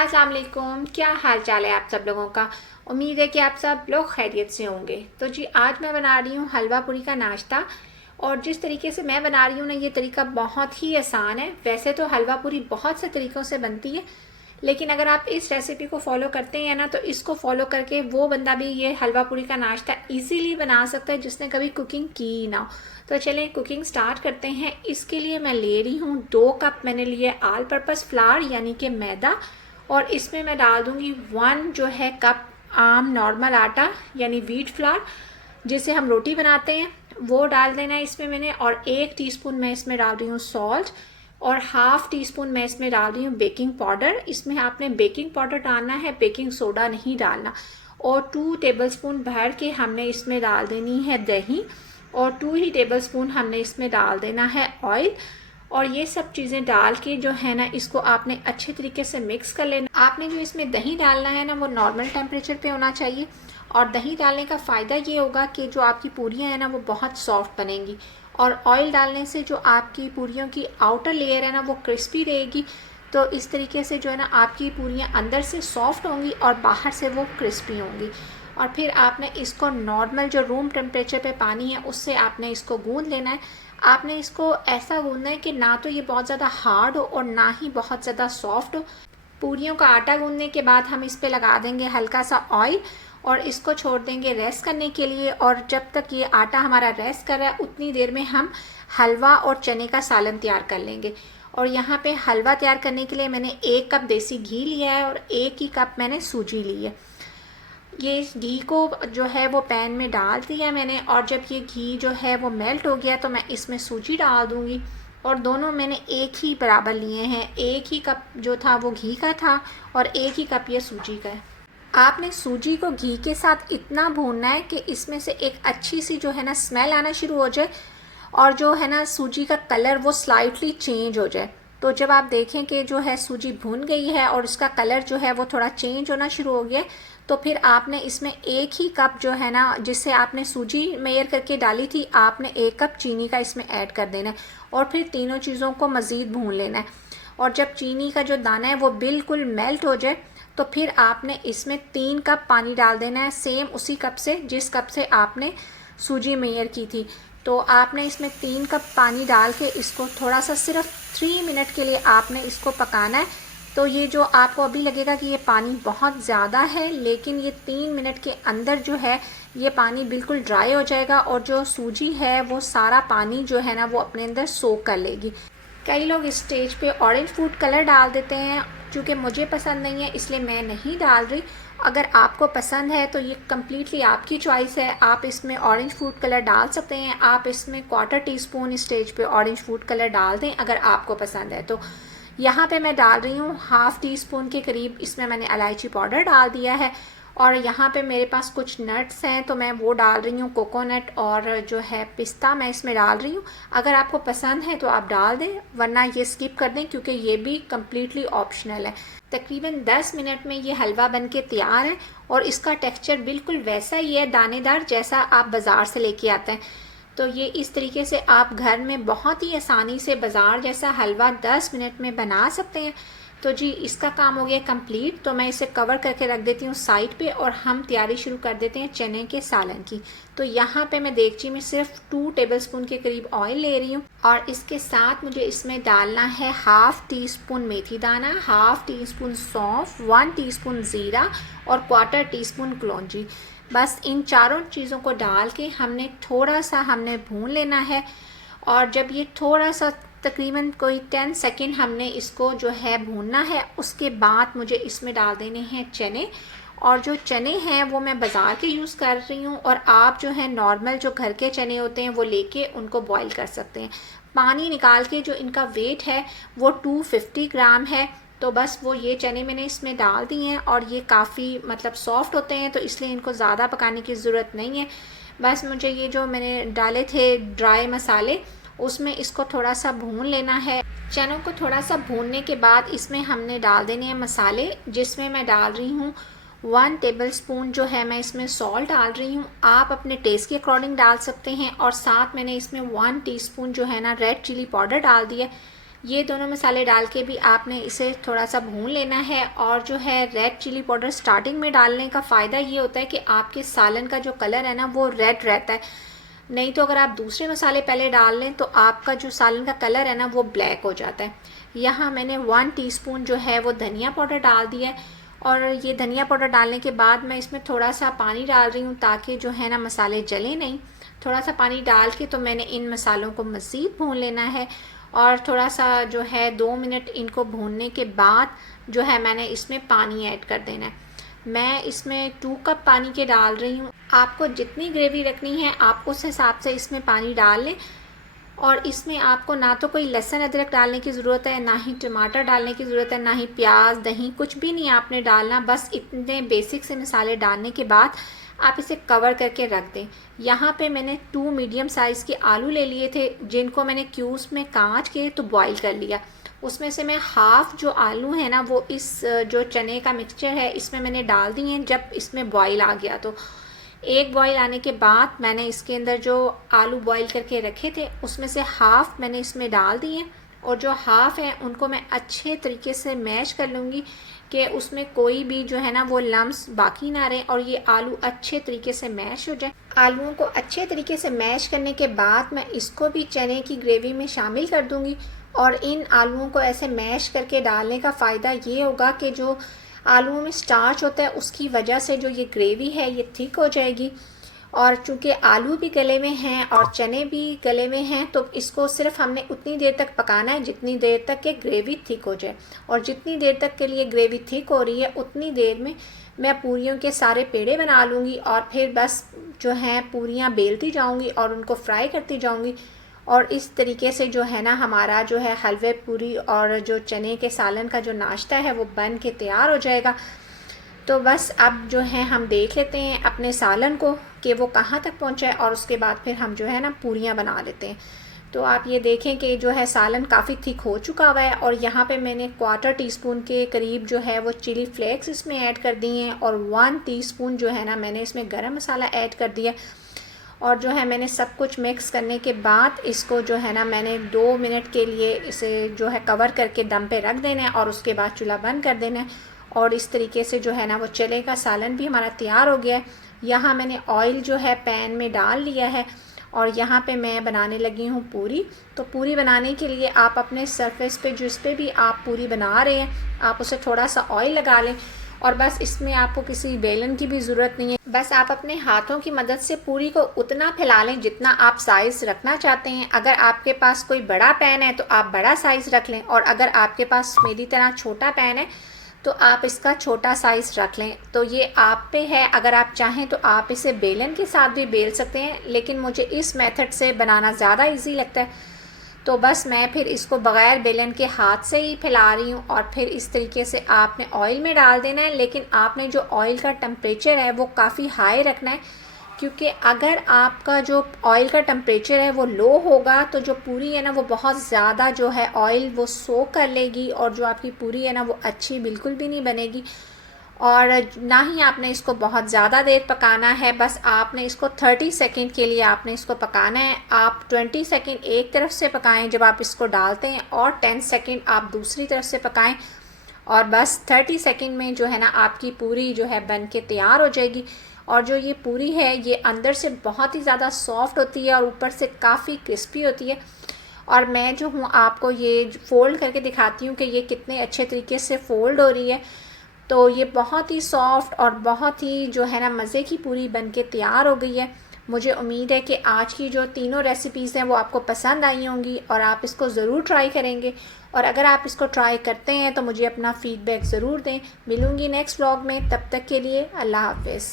अस्सलाम वालेकुम, क्या हाल चाल है आप सब लोगों का। उम्मीद है कि आप सब लोग खैरियत से होंगे। तो जी आज मैं बना रही हूँ हलवा पूरी का नाश्ता। और जिस तरीके से मैं बना रही हूँ ना, ये तरीका बहुत ही आसान है। वैसे तो हलवा पूरी बहुत से तरीक़ों से बनती है, लेकिन अगर आप इस रेसिपी को फॉलो करते हैं ना, तो इसको फॉलो करके वो बंदा भी ये हलवा पूरी का नाश्ता इजीली बना सकता है जिसने कभी कुकिंग की ना हो। तो चलें कुकिंग स्टार्ट करते हैं। इसके लिए मैं ले रही हूँ 2 कप मैंने लिए ऑल पर्पस फ्लावर यानी कि मैदा, और इसमें मैं डाल दूँगी 1 जो है कप आम नॉर्मल आटा यानी व्हीट फ्लावर, जिसे हम रोटी बनाते हैं, वो डाल देना है इसमें मैंने। और 1 टीस्पून मैं इसमें डाल रही हूँ सॉल्ट, और हाफ टी स्पून मैं इसमें डाल रही हूँ बेकिंग पाउडर। इसमें आपने बेकिंग पाउडर डालना है, बेकिंग सोडा नहीं डालना। और 2 टेबलस्पून भर के हमने इसमें डाल देनी है दही, और 2 ही टेबलस्पून हमने इसमें डाल देना है ऑयल। और ये सब चीज़ें डाल के जो है ना, इसको आपने अच्छे तरीके से मिक्स कर लेना। आपने जो इसमें दही डालना है ना, वो नॉर्मल टेम्परेचर पे होना चाहिए। और दही डालने का फ़ायदा ये होगा कि जो आपकी पूरियाँ हैं ना, वो बहुत सॉफ्ट बनेंगी। और ऑयल डालने से जो आपकी पूरियों की आउटर लेयर है ना, वो क्रिस्पी रहेगी। तो इस तरीके से जो है ना, आपकी पूरियाँ अंदर से सॉफ्ट होंगी और बाहर से वो क्रिस्पी होंगी। और फिर आपने इसको नॉर्मल जो रूम टेम्परेचर पे पानी है उससे आपने इसको गूंद लेना है। आपने इसको ऐसा गूंदना है कि ना तो ये बहुत ज़्यादा हार्ड हो और ना ही बहुत ज़्यादा सॉफ्ट हो। पूरियों का आटा गूंदने के बाद हम इस पे लगा देंगे हल्का सा ऑयल, और इसको छोड़ देंगे रेस्ट करने के लिए। और जब तक ये आटा हमारा रेस्ट कर रहा है, उतनी देर में हम हलवा और चने का सालन तैयार कर लेंगे। और यहाँ पे हलवा तैयार करने के लिए मैंने 1 कप देसी घी लिया है, और 1 ही कप मैंने सूजी ली है। ये घी को जो है वो पैन में डाल दिया मैंने, और जब ये घी जो है वो मेल्ट हो गया तो मैं इसमें सूजी डाल दूँगी। और दोनों मैंने 1 ही बराबर लिए हैं, 1 ही कप जो था वो घी का था, और 1 ही कप ये सूजी का है। आपने सूजी को घी के साथ इतना भूनना है कि इसमें से एक अच्छी सी जो है ना स्मेल आना शुरू हो जाए, और जो है ना सूजी का कलर वो स्लाइटली चेंज हो जाए। तो जब आप देखें कि जो है सूजी भून गई है और उसका कलर जो है वो थोड़ा चेंज होना शुरू हो गया, तो फिर आपने इसमें 1 ही कप जो है ना, जिससे आपने सूजी मेयर करके डाली थी, आपने 1 कप चीनी का इसमें ऐड कर देना है। और फिर तीनों चीज़ों को मज़ीद भून लेना है। और जब चीनी का जो दाना है वो बिल्कुल मेल्ट हो जाए, तो फिर आपने इसमें 3 कप पानी डाल देना है, सेम उसी कप से जिस कप से आपने सूजी मेयर की थी। तो आपने इसमें 3 कप पानी डाल के इसको थोड़ा सा सिर्फ 3 मिनट के लिए आपने इसको पकाना है। तो ये जो आपको अभी लगेगा कि ये पानी बहुत ज़्यादा है, लेकिन ये 3 मिनट के अंदर जो है ये पानी बिल्कुल ड्राई हो जाएगा, और जो सूजी है वो सारा पानी जो है ना वो अपने अंदर सोक कर लेगी। कई लोग इस स्टेज पे ऑरेंज फूड कलर डाल देते हैं, चूँकि मुझे पसंद नहीं है इसलिए मैं नहीं डाल रही। अगर आपको पसंद है तो ये कम्प्लीटली आपकी चॉइस है, आप इसमें ऑरेंज फूड कलर डाल सकते हैं। आप इसमें 1/4 टीस्पून इस स्टेज पे ऑरेंज फूड कलर डाल दें अगर आपको पसंद है। तो यहाँ पे मैं डाल रही हूँ हाफ़ टी स्पून के करीब, इसमें मैंने इलायची पाउडर डाल दिया है। और यहाँ पे मेरे पास कुछ नट्स हैं तो मैं वो डाल रही हूँ, कोकोनट और जो है पिस्ता मैं इसमें डाल रही हूँ। अगर आपको पसंद है तो आप डाल दें, वरना ये स्किप कर दें क्योंकि ये भी कम्प्लीटली ऑप्शनल है। तकरीबन 10 मिनट में ये हलवा बन के तैयार है, और इसका टेक्सचर बिल्कुल वैसा ही है, दानेदार जैसा आप बाज़ार से लेके आते हैं। तो ये इस तरीके से आप घर में बहुत ही आसानी से बाज़ार जैसा हलवा 10 मिनट में बना सकते हैं। तो जी इसका काम हो गया कंप्लीट। तो मैं इसे कवर करके रख देती हूँ साइड पे, और हम तैयारी शुरू कर देते हैं चने के सालन की। तो यहाँ पे मैं देगची में सिर्फ 2 टेबलस्पून के करीब ऑयल ले रही हूँ, और इसके साथ मुझे इसमें डालना है हाफ़ टी स्पून मेथी दाना, हाफ़ टी स्पून सौंफ, 1 टीस्पून ज़ीरा, और 1/4 टीस्पून कलौंजी। बस इन चारों चीज़ों को डाल के थोड़ा सा हमने भून लेना है। और जब ये थोड़ा सा तकरीबन कोई 10 सेकंड हमने इसको जो है भूनना है, उसके बाद मुझे इसमें डाल देने हैं चने। और जो चने हैं वो मैं बाज़ार के यूज़ कर रही हूँ, और आप जो है नॉर्मल जो घर के चने होते हैं वो लेके उनको बॉईल कर सकते हैं। पानी निकाल के जो इनका वेट है वो 250 ग्राम है। तो बस वो ये चने मैंने इसमें डाल दिए हैं, और ये काफ़ी मतलब सॉफ्ट होते हैं, तो इसलिए इनको ज़्यादा पकाने की ज़रूरत नहीं है। बस मुझे ये जो मैंने डाले थे ड्राई मसाले, उसमें इसको थोड़ा सा भून लेना है। चनों को थोड़ा सा भूनने के बाद इसमें हमने डाल देने हैं मसाले, जिसमें मैं डाल रही हूँ 1 टेबलस्पून जो है मैं इसमें सॉल्ट डाल रही हूँ। आप अपने टेस्ट के अकॉर्डिंग डाल सकते हैं। और साथ मैंने इसमें 1 टीस्पून जो है ना रेड चिली पाउडर डाल दिया। ये दोनों मसाले डाल के भी आपने इसे थोड़ा सा भून लेना है। और जो है रेड चिली पाउडर स्टार्टिंग में डालने का फ़ायदा ये होता है कि आपके सालन का जो कलर है ना वो रेड रहता है, नहीं तो अगर आप दूसरे मसाले पहले डाल लें तो आपका जो सालन का कलर है ना वो ब्लैक हो जाता है। यहाँ मैंने 1 टीस्पून जो है वो धनिया पाउडर डाल दिया है। और ये धनिया पाउडर डालने के बाद मैं इसमें थोड़ा सा पानी डाल रही हूँ ताकि जो है ना मसाले जले नहीं। थोड़ा सा पानी डाल के तो मैंने इन मसालों को मज़ीद भून लेना है। और थोड़ा सा जो है 2 मिनट इनको भूनने के बाद जो है मैंने इसमें पानी ऐड कर देना है। मैं इसमें 2 कप पानी के डाल रही हूँ। आपको जितनी ग्रेवी रखनी है आप उस हिसाब से इसमें पानी डाल लें। और इसमें आपको ना तो कोई लहसुन अदरक डालने की ज़रूरत है, ना ही टमाटर डालने की ज़रूरत है, ना ही प्याज दही, कुछ भी नहीं आपने डालना। बस इतने बेसिक से मसाले डालने के बाद आप इसे कवर करके रख दें। यहाँ पे मैंने 2 मीडियम साइज़ के आलू ले लिए थे जिनको मैंने क्यूब्स में काट के तो बॉईल कर लिया। उसमें से मैं हाफ़ जो आलू है ना वो इस जो चने का मिक्सचर है इसमें मैंने डाल दिए हैं। जब इसमें बॉईल आ गया तो एक बॉईल आने के बाद मैंने इसके अंदर जो आलू बॉईल करके रखे थे उसमें से हाफ़ मैंने इसमें डाल दिए। और जो हाफ़ है उनको मैं अच्छे तरीके से मैश कर लूँगी कि उसमें कोई भी जो है ना वो लम्स बाकी ना रहे और ये आलू अच्छे तरीके से मैश हो जाए। आलूओं को अच्छे तरीके से मैश करने के बाद मैं इसको भी चने की ग्रेवी में शामिल कर दूँगी। और इन आलूओं को ऐसे मैश करके डालने का फ़ायदा ये होगा कि जो आलूओं में स्टार्च होता है उसकी वजह से जो ये ग्रेवी है ये थिक हो जाएगी। और चूँकि आलू भी गले में हैं और चने भी गले में हैं तो इसको सिर्फ हमने उतनी देर तक पकाना है जितनी देर तक कि ग्रेवी थिक हो जाए। और जितनी देर तक के लिए ग्रेवी थिक हो रही है उतनी देर में मैं पूरियों के सारे पेड़े बना लूँगी और फिर बस जो है पूरियाँ बेलती जाऊँगी और उनको फ्राई करती जाऊँगी। और इस तरीके से जो है ना हमारा जो है हलवे पूरी और जो चने के सालन का जो नाश्ता है वो बन के तैयार हो जाएगा। तो बस अब जो है हम देख लेते हैं अपने सालन को कि वो कहाँ तक पहुँचा है और उसके बाद फिर हम जो है ना पूरियाँ बना लेते हैं। तो आप ये देखें कि जो है सालन काफ़ी थिक हो चुका हुआ है। और यहाँ पे मैंने 1/4 टीस्पून के करीब जो है वो चिली फ्लेक्स इसमें ऐड कर दिए हैं। और 1 टीस्पून जो है ना मैंने इसमें गरम मसाला ऐड कर दिया। और जो है मैंने सब कुछ मिक्स करने के बाद इसको जो है ना मैंने 2 मिनट के लिए इसे जो है कवर करके दम पे रख देना है और उसके बाद चूल्हा बंद कर देना है। और इस तरीके से जो है ना वो चने का सालन भी हमारा तैयार हो गया है। यहाँ मैंने ऑयल जो है पैन में डाल लिया है और यहाँ पे मैं बनाने लगी हूँ पूरी। तो पूरी बनाने के लिए आप अपने सरफेस पे जिस पे भी आप पूरी बना रहे हैं आप उसे थोड़ा सा ऑयल लगा लें। और बस इसमें आपको किसी बेलन की भी ज़रूरत नहीं है, बस आप अपने हाथों की मदद से पूरी को उतना फैला लें जितना आप साइज़ रखना चाहते हैं। अगर आपके पास कोई बड़ा पैन है तो आप बड़ा साइज़ रख लें और अगर आपके पास मेरी तरह छोटा पैन है तो आप इसका छोटा साइज़ रख लें। तो ये आप पे है, अगर आप चाहें तो आप इसे बेलन के साथ भी बेल सकते हैं, लेकिन मुझे इस मेथड से बनाना ज़्यादा इजी लगता है। तो बस मैं फिर इसको बग़ैर बेलन के हाथ से ही फैला रही हूँ। और फिर इस तरीके से आपने ऑयल में डाल देना है, लेकिन आपने जो ऑयल का टेम्परेचर है वो काफ़ी हाई रखना है, क्योंकि अगर आपका जो ऑयल का टेम्परेचर है वो लो होगा तो जो पूरी है ना वो बहुत ज़्यादा जो है ऑयल वो सोक कर लेगी और जो आपकी पूरी है ना वो अच्छी बिल्कुल भी नहीं बनेगी। और ना ही आपने इसको बहुत ज़्यादा देर पकाना है, बस आपने इसको 30 सेकंड के लिए आपने इसको पकाना है। आप 20 सेकंड एक तरफ से पकाएं जब आप इसको डालते हैं और 10 सेकंड आप दूसरी तरफ से पकाएं। और बस 30 सेकंड में जो है ना आपकी पूरी जो है बन के तैयार हो जाएगी। और जो ये पूरी है ये अंदर से बहुत ही ज़्यादा सॉफ्ट होती है और ऊपर से काफ़ी क्रिस्पी होती है। और मैं जो हूँ आपको ये फ़ोल्ड करके दिखाती हूँ कि ये कितने अच्छे तरीके से फ़ोल्ड हो रही है। तो ये बहुत ही सॉफ्ट और बहुत ही जो है ना मज़े की पूरी बन के तैयार हो गई है। मुझे उम्मीद है कि आज की जो तीनों रेसिपीज़ हैं वो आपको पसंद आई होंगी और आप इसको ज़रूर ट्राई करेंगे। और अगर आप इसको ट्राई करते हैं तो मुझे अपना फ़ीडबैक ज़रूर दें। मिलूँगी नेक्स्ट व्लॉग में, तब तक के लिए अल्लाह हाफ़िज़।